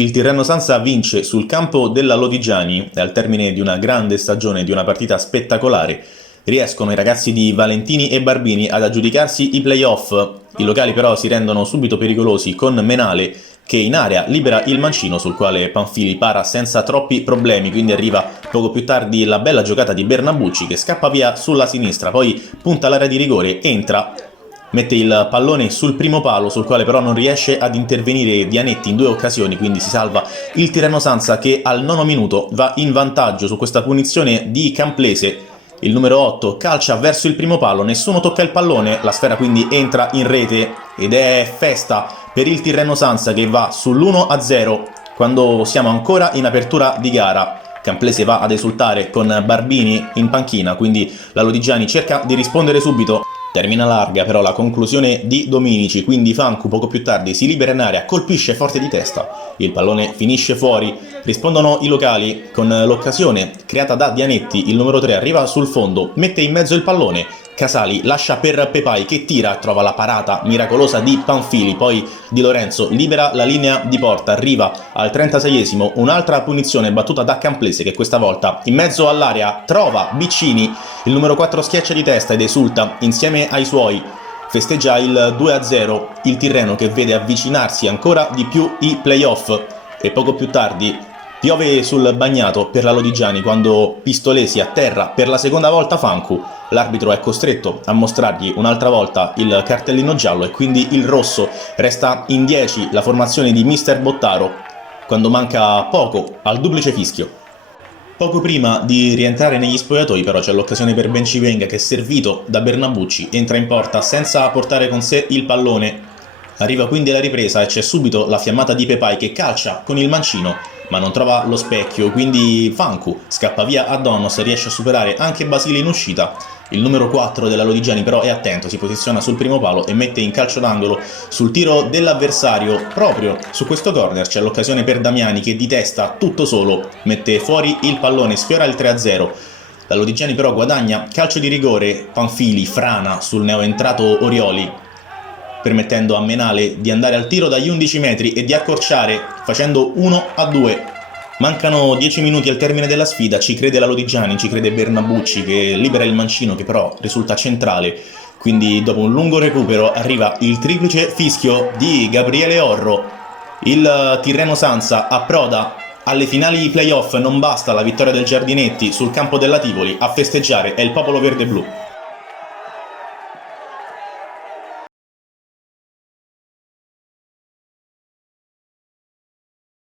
Il Tirreno Sansa vince sul campo della Lodigiani e al termine di una grande stagione, di una partita spettacolare, riescono i ragazzi di Valentini e Barbini ad aggiudicarsi i playoff. I locali però si rendono subito pericolosi con Menale che in area libera il mancino sul quale Panfili para senza troppi problemi, quindi arriva poco più tardi la bella giocata di Bernabucci che scappa via sulla sinistra, poi punta l'area di rigore, entra, mette il pallone sul primo palo sul quale però non riesce ad intervenire Dianetti in 2 occasioni, quindi si salva il Tirreno Sansa che al 9° minuto va in vantaggio su questa punizione di Camplese. Il numero 8 calcia verso il primo palo, nessuno tocca il pallone, la sfera quindi entra in rete ed è festa per il Tirreno Sansa che va sull'1-0 quando siamo ancora in apertura di gara. Camplese va ad esultare con Barbini in panchina, quindi la Lodigiani cerca di rispondere subito. Termina larga però la conclusione di Dominici, quindi Fancu poco più tardi si libera in area, colpisce forte di testa, il pallone finisce fuori, rispondono i locali con l'occasione creata da Dianetti, il numero 3 arriva sul fondo, mette in mezzo il pallone, Casali lascia per Pepai che tira, trova la parata miracolosa di Panfili, poi Di Lorenzo libera la linea di porta, arriva al 36esimo un'altra punizione battuta da Camplese che questa volta in mezzo all'area trova Biccini, il numero 4 schiaccia di testa ed esulta insieme ai suoi, festeggia il 2-0, il Tirreno che vede avvicinarsi ancora di più i playoff e poco più tardi piove sul bagnato per la Lodigiani quando Pistolesi atterra per la seconda volta Fancu. L'arbitro è costretto a mostrargli un'altra volta il cartellino giallo e quindi il rosso. Resta in 10 la formazione di Mister Bottaro quando manca poco al duplice fischio. Poco prima di rientrare negli spogliatoi però c'è l'occasione per Bencivenga che, servito da Bernabucci, entra in porta senza portare con sé il pallone. Arriva quindi la ripresa e c'è subito la fiammata di Pepai che calcia con il mancino ma non trova lo specchio, quindi Fancu scappa via a Donnos, riesce a superare anche Basile in uscita. Il numero 4 della Lodigiani però è attento, si posiziona sul primo palo e mette in calcio d'angolo sul tiro dell'avversario. Proprio su questo corner c'è l'occasione per Damiani che di testa, tutto solo, mette fuori il pallone, sfiora il 3-0. La Lodigiani però guadagna calcio di rigore, Panfili frana sul neoentrato Orioli, permettendo a Menale di andare al tiro dagli 11 metri e di accorciare facendo 1-2. Mancano 10 minuti al termine della sfida, ci crede la Lodigiani, ci crede Bernabucci che libera il mancino che però risulta centrale, quindi dopo un lungo recupero arriva il triplice fischio di Gabriele Orro. Il Tirreno Sansa approda alle finali playoff, non basta la vittoria del Giardinetti sul campo della Tivoli, a festeggiare è il popolo verde-blu.